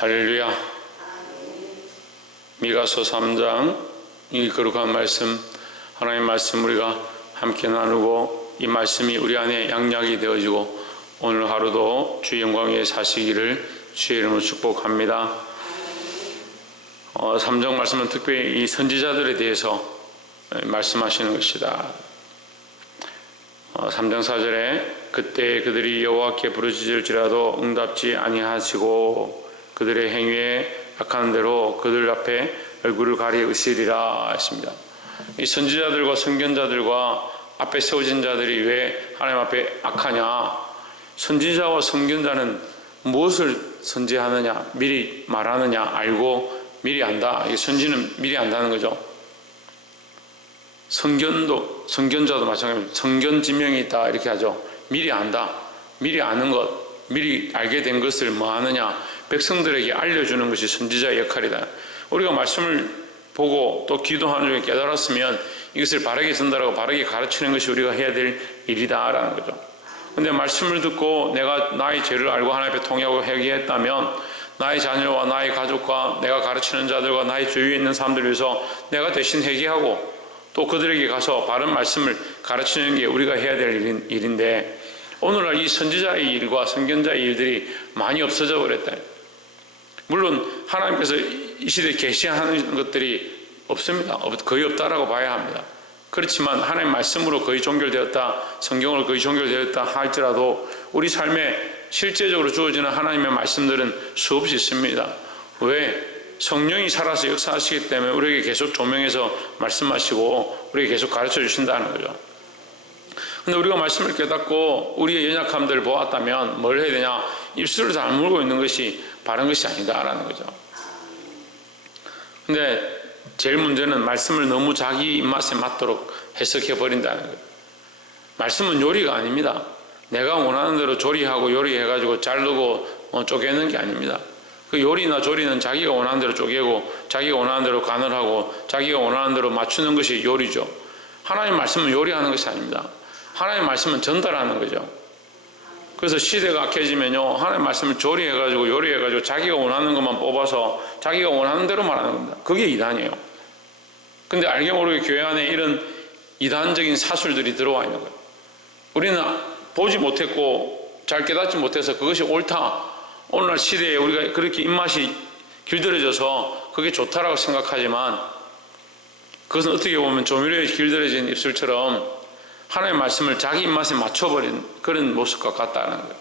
할렐루야. 미가서 3장 이 거룩한 말씀, 하나님의 말씀 우리가 함께 나누고 이 말씀이 우리 안에 양약이 되어지고 오늘 하루도 주의 영광 위에 사시기를 주의 이름으로 축복합니다. 3장 말씀은 특별히 이 선지자들에 대해서 말씀하시는 것이다. 3장 4절에 그때 그들이 여호와께 부르짖을지라도 응답지 아니하시고 그들의 행위에 악한 대로 그들 앞에 얼굴을 가리우시리라 했습니다. 이 선지자들과 선견자들과 앞에 세워진 자들이 왜 하나님 앞에 악하냐? 선지자와 선견자는 무엇을 선지하느냐, 미리 말하느냐 알고 미리 안다. 이 선지는 미리 안다는 거죠. 선견자도 마찬가지입니다. 선견지명이 있다 이렇게 하죠. 미리 안다. 미리 아는 것, 미리 알게 된 것을 뭐 하느냐, 백성들에게 알려주는 것이 선지자의 역할이다. 우리가 말씀을 보고 또 기도하는 중에 깨달았으면 이것을 바르게 전달하고 바르게 가르치는 것이 우리가 해야 될 일이다라는 거죠. 근데 말씀을 듣고 내가 나의 죄를 알고 하나님 앞에 통회하고 회개했다면 나의 자녀와 나의 가족과 내가 가르치는 자들과 나의 주위에 있는 사람들을 위해서 내가 대신 회개하고 또 그들에게 가서 바른 말씀을 가르치는 게 우리가 해야 될 일인데 오늘날 이 선지자의 일과 선견자의 일들이 많이 없어져 버렸다. 물론 하나님께서 이 시대에 계시하는 것들이 없습니다. 거의 없다라고 봐야 합니다. 그렇지만 하나님 말씀으로 거의 종결되었다, 성경으로 거의 종결되었다 할지라도 우리 삶에 실제적으로 주어지는 하나님의 말씀들은 수없이 있습니다. 왜? 성령이 살아서 역사하시기 때문에 우리에게 계속 조명해서 말씀하시고 우리에게 계속 가르쳐 주신다는 거죠. 근데 우리가 말씀을 깨닫고 우리의 연약함들을 보았다면 뭘 해야 되냐? 입술을 잘 물고 있는 것이 바른 것이 아니다라는 거죠. 근데 제일 문제는 말씀을 너무 자기 입맛에 맞도록 해석해 버린다는 거예요. 말씀은 요리가 아닙니다. 내가 원하는 대로 조리하고 요리해가지고 자르고 쪼개는 게 아닙니다. 그 요리나 조리는 자기가 원하는 대로 쪼개고 자기가 원하는 대로 간을 하고 자기가 원하는 대로 맞추는 것이 요리죠. 하나님 말씀은 요리하는 것이 아닙니다. 하나님 말씀은 전달하는 거죠. 그래서 시대가 악해지면요 하나님 말씀을 조리해가지고 요리해가지고 자기가 원하는 것만 뽑아서 자기가 원하는 대로 말하는 겁니다. 그게 이단이에요. 근데 알게 모르게 교회 안에 이런 이단적인 사술들이 들어와 있는 거예요. 우리는 보지 못했고 잘 깨닫지 못해서 그것이 옳다, 오늘날 시대에 우리가 그렇게 입맛이 길들여져서 그게 좋다라고 생각하지만 그것은 어떻게 보면 조미료에 길들여진 입술처럼 하나님의 말씀을 자기 입맛에 맞춰버린 그런 모습과 같다는 거예요.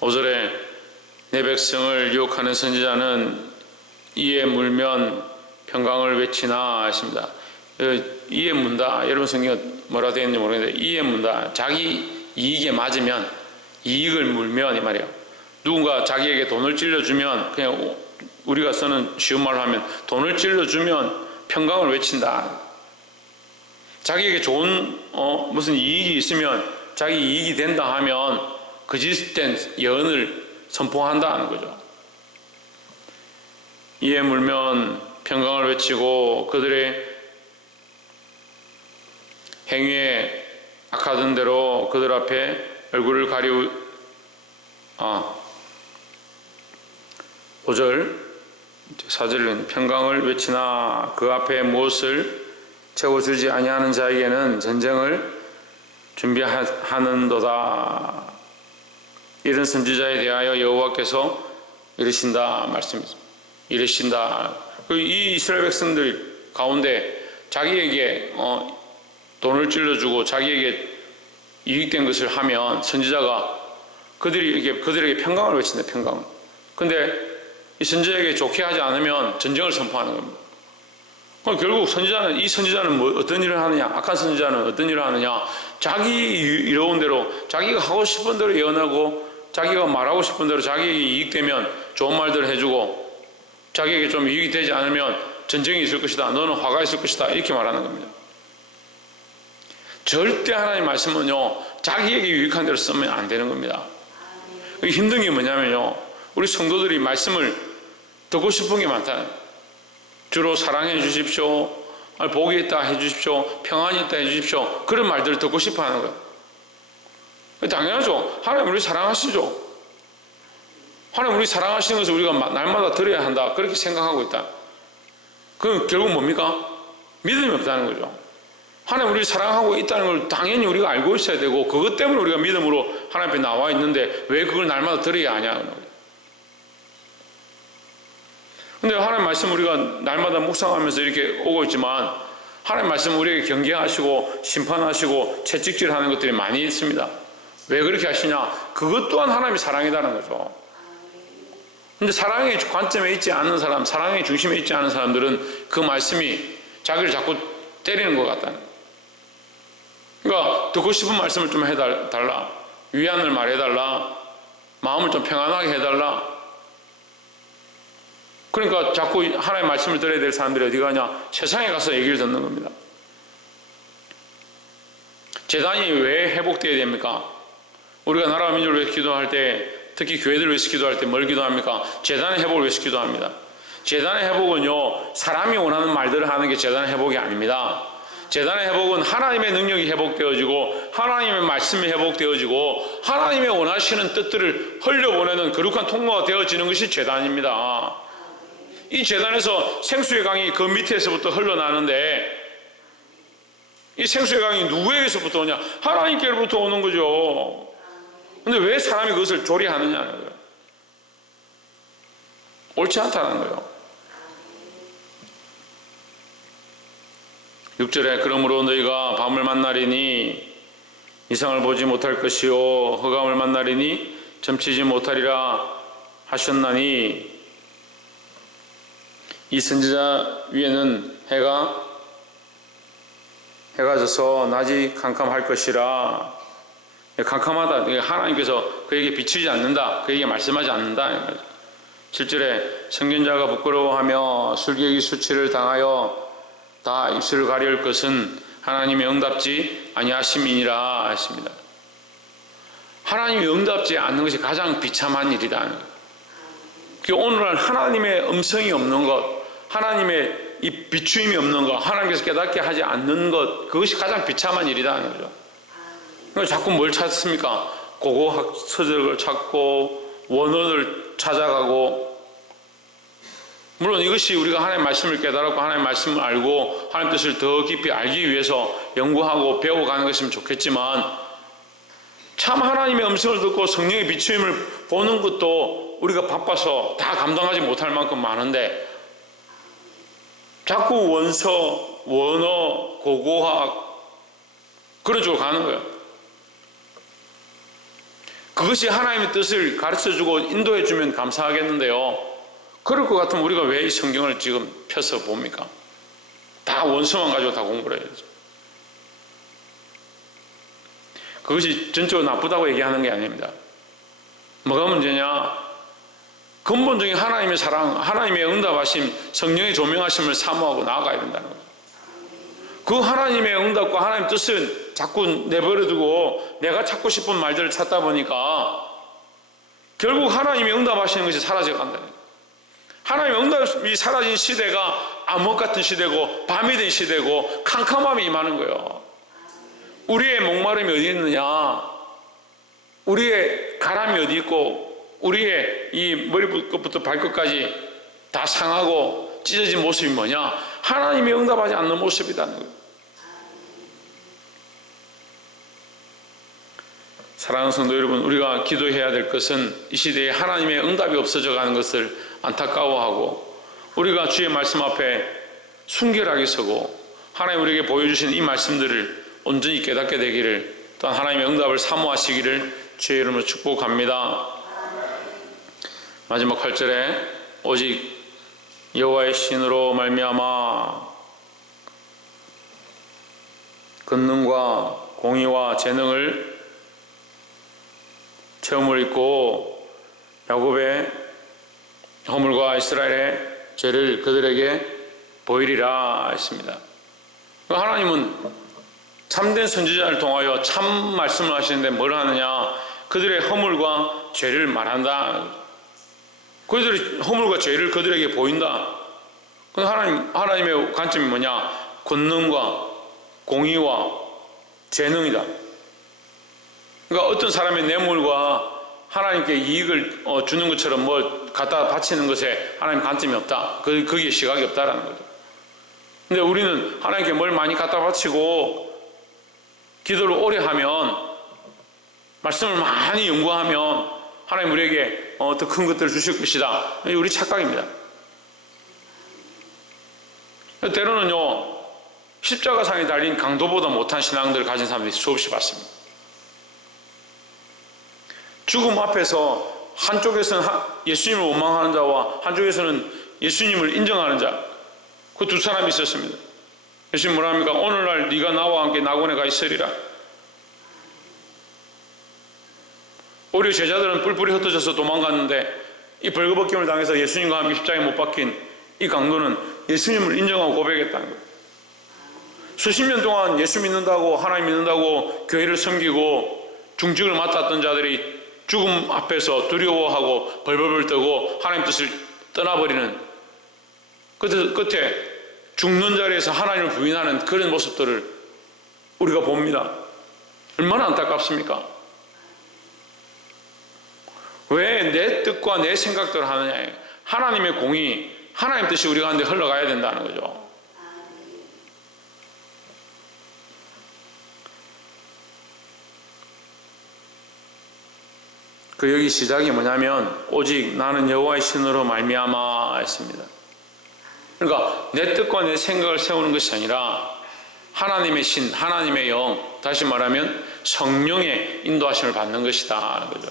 5절에 내 백성을 유혹하는 선지자는 이에 물면 평강을 외치나 했습니다. 이에 문다. 여러분 성경에 뭐라 되어 있는지 모르겠는데 이에 문다. 자기 이익에 맞으면 이익을 물면 이 말이에요. 누군가 자기에게 돈을 찔러주면 그냥 우리가 쓰는 쉬운 말로 하면 돈을 찔러주면 평강을 외친다. 자기에게 좋은 무슨 이익이 있으면 자기 이익이 된다 하면 거짓된 예언을 선포한다는 거죠. 이에 물면 평강을 외치고 그들의 행위에 악하던 대로 그들 앞에 얼굴을 5절 4절은 평강을 외치나 그 앞에 무엇을 채워주지 아니하는 자에게는 전쟁을 준비하는도다. 이런 선지자에 대하여 여호와께서 이르신다 말씀입니다. 이르신다. 이 이스라엘 백성들 가운데 자기에게 돈을 찔러주고 자기에게 이익된 것을 하면 선지자가 그들에게 평강을 외친다. 평강. 근데 이 선지자에게 좋게 하지 않으면 전쟁을 선포하는 겁니다. 그럼 결국 이 선지자는 어떤 일을 하느냐? 악한 선지자는 어떤 일을 하느냐? 자기 이로운 대로 자기가 하고 싶은 대로 예언하고 자기가 말하고 싶은 대로 자기에게 이익되면 좋은 말들을 해주고 자기에게 좀 이익이 되지 않으면 전쟁이 있을 것이다. 너는 화가 있을 것이다. 이렇게 말하는 겁니다. 절대 하나님 말씀은요 자기에게 유익한 대로 쓰면 안 되는 겁니다. 힘든 게 뭐냐면요 우리 성도들이 말씀을 듣고 싶은 게 많다. 주로 사랑해 주십시오, 복이 있다 해 주십시오, 평안이 있다 해 주십시오, 그런 말들을 듣고 싶어 하는 거예요. 당연하죠. 하나님 우리 사랑하시죠. 하나님 우리 사랑하시는 것을 우리가 날마다 드려야 한다, 그렇게 생각하고 있다. 그건 결국 뭡니까? 믿음이 없다는 거죠. 하나님 우리를 사랑하고 있다는 걸 당연히 우리가 알고 있어야 되고, 그것 때문에 우리가 믿음으로 하나님 앞에 나와 있는데 왜 그걸 날마다 드려야 하냐. 근데 하나님 말씀 우리가 날마다 묵상하면서 이렇게 오고 있지만, 하나님 말씀 우리에게 경계하시고 심판하시고 채찍질하는 것들이 많이 있습니다. 왜 그렇게 하시냐? 그것 또한 하나님의 사랑이라는 거죠. 근데 사랑의 관점에 있지 않은 사람, 사랑의 중심에 있지 않은 사람들은 그 말씀이 자기를 자꾸 때리는 것 같다는 거예요. 그러니까 듣고 싶은 말씀을 좀 해달라, 위안을 말해달라, 마음을 좀 평안하게 해달라. 그러니까 자꾸 하나님의 말씀을 들어야 될 사람들이 어디 가냐? 세상에 가서 얘기를 듣는 겁니다. 재단이 왜 회복되어야 됩니까? 우리가 나라와 민족을 위해서 기도할 때, 특히 교회들을 위해서 기도할 때 뭘 기도합니까? 재단의 회복을 위해서 기도합니다. 재단의 회복은요, 사람이 원하는 말들을 하는 게 재단의 회복이 아닙니다. 재단의 회복은 하나님의 능력이 회복되어지고 하나님의 말씀이 회복되어지고 하나님의 원하시는 뜻들을 흘려보내는 거룩한 통로가 되어지는 것이 재단입니다. 이 재단에서 생수의 강이 그 밑에서부터 흘러나는데, 이 생수의 강이 누구에게서부터 오냐? 하나님께로부터 오는 거죠. 근데 왜 사람이 그것을 조리하느냐는 거예요. 옳지 않다는 거예요. 6절에 그러므로 너희가 밤을 만나리니 이상을 보지 못할 것이요 흑암을 만나리니 점치지 못하리라 하셨나니, 이 선지자 위에는 해가 져서 낮이 캄캄할 것이라. 캄캄하다, 하나님께서 그에게 비추지 않는다, 그에게 말씀하지 않는다. 7절에 선견자가 부끄러워하며 술객이 수치를 당하여 다 입술을 가려울 것은 하나님의 응답지 아니하심이니라 했습니다. 하나님이 응답지 않는 것이 가장 비참한 일이다. 오늘날 하나님의 음성이 없는 것, 하나님의 이 비추임이 없는 것, 하나님께서 깨닫게 하지 않는 것, 그것이 가장 비참한 일이라는 거죠. 그러니까 자꾸 뭘 찾습니까? 고고학 서적을 찾고 원어를 찾아가고, 물론 이것이 우리가 하나님의 말씀을 깨달았고 하나님의 말씀을 알고 하나님의 뜻을 더 깊이 알기 위해서 연구하고 배워가는 것이면 좋겠지만, 참 하나님의 음성을 듣고 성령의 비추임을 보는 것도 우리가 바빠서 다 감당하지 못할 만큼 많은데, 자꾸 원서, 원어, 고고학 그런 쪽으로 가는 거예요. 그것이 하나님의 뜻을 가르쳐주고 인도해주면 감사하겠는데요, 그럴 것 같으면 우리가 왜 이 성경을 지금 펴서 봅니까? 다 원서만 가지고 다 공부를 해야죠. 그것이 전적으로 나쁘다고 얘기하는 게 아닙니다. 뭐가 문제냐? 근본적인 하나님의 사랑, 하나님의 응답하심, 성령의 조명하심을 사모하고 나아가야 된다는 거예요. 그 하나님의 응답과 하나님의 뜻을 자꾸 내버려두고 내가 찾고 싶은 말들을 찾다 보니까 결국 하나님의 응답하시는 것이 사라져 간다는 거예요. 하나님의 응답이 사라진 시대가 암흑 같은 시대고 밤이 된 시대고 캄캄함이 임하는 거예요. 우리의 목마름이 어디 있느냐? 우리의 가람이 어디 있고 우리의 이 머리부터 발끝까지 다 상하고 찢어진 모습이 뭐냐? 하나님이 응답하지 않는 모습이라는 거예요. 사랑하는 성도 여러분, 우리가 기도해야 될 것은 이 시대에 하나님의 응답이 없어져 가는 것을 안타까워하고, 우리가 주의 말씀 앞에 순결하게 서고 하나님 우리에게 보여주신 이 말씀들을 온전히 깨닫게 되기를, 또한 하나님의 응답을 사모하시기를 주의 이름으로 축복합니다. 마지막 8절에 오직 여호와의 신으로 말미암아 권능과 공의와 재능을 체험을 입고 야곱의 허물과 이스라엘의 죄를 그들에게 보이리라 했습니다. 하나님은 참된 선지자를 통하여 참 말씀을 하시는데 뭘 하느냐? 그들의 허물과 죄를 말한다. 그들의 허물과 죄를 그들에게 보인다. 하나님의 관점이 뭐냐? 권능과 공의와 재능이다. 그러니까 어떤 사람의 뇌물과 하나님께 이익을 주는 것처럼 뭐 갖다 바치는 것에 하나님 관점이 없다. 거기에 시각이 없다라는 거죠. 근데 우리는 하나님께 뭘 많이 갖다 바치고 기도를 오래 하면, 말씀을 많이 연구하면 하나님 우리에게 더 큰 것들을 주실 것이다. 이게 우리 착각입니다. 때로는요, 십자가상에 달린 강도보다 못한 신앙들을 가진 사람들이 수없이 봤습니다. 죽음 앞에서 한쪽에서는 예수님을 원망하는 자와 한쪽에서는 예수님을 인정하는 자, 그 두 사람이 있었습니다. 예수님 뭐라 합니까? 오늘날 네가 나와 함께 낙원에 가 있으리라. 오히려 제자들은 뿔뿔이 흩어져서 도망갔는데, 이 벌거벗김을 당해서 예수님과 함께 십자가에 못 박힌 이 강도는 예수님을 인정하고 고백했다는 거예요. 수십 년 동안 예수 믿는다고, 하나님 믿는다고 교회를 섬기고 중직을 맡았던 자들이 죽음 앞에서 두려워하고 벌벌벌 떠고 하나님 뜻을 떠나버리는, 끝에 죽는 자리에서 하나님을 부인하는 그런 모습들을 우리가 봅니다. 얼마나 안타깝습니까? 왜 내 뜻과 내 생각대로 하느냐. 하나님의 공의, 하나님 뜻이 우리 가운데 흘러가야 된다는 거죠. 그 여기 시작이 뭐냐면 오직 나는 여호와의 신으로 말미암아 했습니다. 그러니까 내 뜻과 내 생각을 세우는 것이 아니라 하나님의 신, 하나님의 영, 다시 말하면 성령의 인도하심을 받는 것이다 하는 거죠.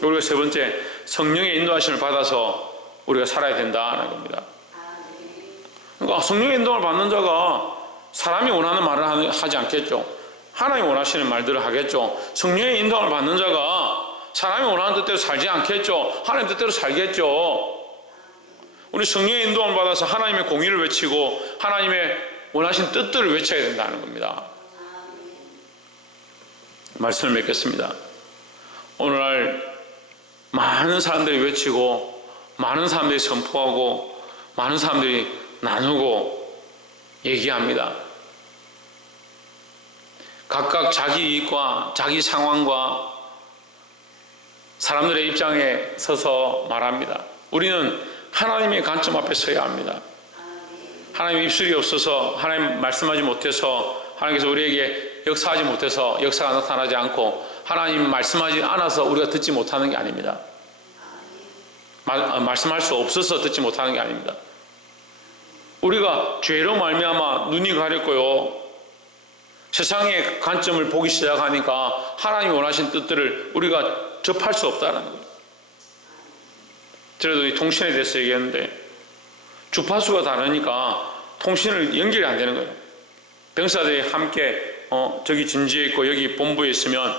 그리고 세 번째, 성령의 인도하심을 받아서 우리가 살아야 된다 하는 겁니다. 그러니까 성령의 인도를 받는 자가 사람이 원하는 말을 하지 않겠죠. 하나님이 원하시는 말들을 하겠죠. 성령의 인도를 받는 자가 사람이 원하는 뜻대로 살지 않겠죠. 하나님 뜻대로 살겠죠. 우리 성령의 인도를 받아서 하나님의 공의를 외치고 하나님의 원하신 뜻들을 외쳐야 된다는 겁니다. 말씀을 맺겠습니다. 오늘날 많은 사람들이 외치고 많은 사람들이 선포하고 많은 사람들이 나누고 얘기합니다. 각각 자기 이익과 자기 상황과 사람들의 입장에 서서 말합니다. 우리는 하나님의 관점 앞에 서야 합니다. 하나님 입술이 없어서, 하나님 말씀하지 못해서, 하나님께서 우리에게 역사하지 못해서 역사가 나타나지 않고, 하나님 말씀하지 않아서 우리가 듣지 못하는 게 아닙니다. 말씀할 수 없어서 듣지 못하는 게 아닙니다. 우리가 죄로 말미암아 눈이 가렸고요, 세상의 관점을 보기 시작하니까 하나님이 원하신 뜻들을 우리가 접할 수 없다는 거예요. 저도 이 통신에 대해서 얘기했는데, 주파수가 다르니까 통신을 연결이 안 되는 거예요. 병사들이 함께 저기 진지에 있고 여기 본부에 있으면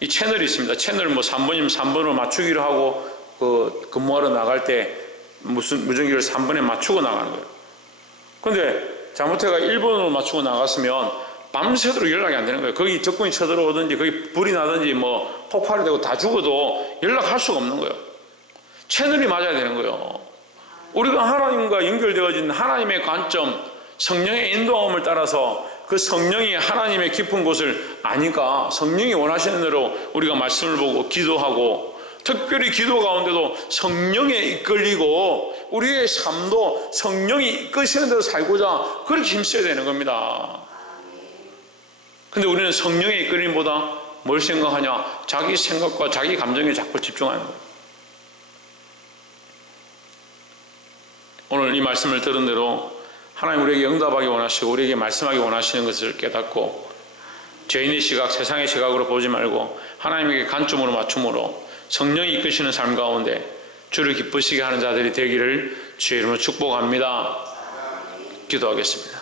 이 채널이 있습니다. 채널을 뭐 3번이면 3번으로 맞추기로 하고 근무하러 나갈 때 무슨 무전기를 3번에 맞추고 나가는 거예요. 근데 잘못해가 1번으로 맞추고 나갔으면 밤새도록 연락이 안 되는 거예요. 거기 적군이 쳐들어오든지 거기 불이 나든지 뭐 폭발이 되고 다 죽어도 연락할 수가 없는 거예요. 채널이 맞아야 되는 거예요. 우리가 하나님과 연결되어진 하나님의 관점, 성령의 인도함을 따라서 그 성령이 하나님의 깊은 곳을 아니까 성령이 원하시는 대로 우리가 말씀을 보고 기도하고, 특별히 기도 가운데도 성령에 이끌리고 우리의 삶도 성령이 이끄시는 대로 살고자 그렇게 힘써야 되는 겁니다. 근데 우리는 성령의 이끌림보다 뭘 생각하냐? 자기 생각과 자기 감정에 자꾸 집중하는 거예요. 오늘 이 말씀을 들은 대로 하나님 우리에게 응답하기 원하시고 우리에게 말씀하기 원하시는 것을 깨닫고, 죄인의 시각, 세상의 시각으로 보지 말고 하나님에게 관점으로 맞춤으로 성령이 이끄시는 삶 가운데 주를 기쁘시게 하는 자들이 되기를 주의 이름으로 축복합니다. 기도하겠습니다.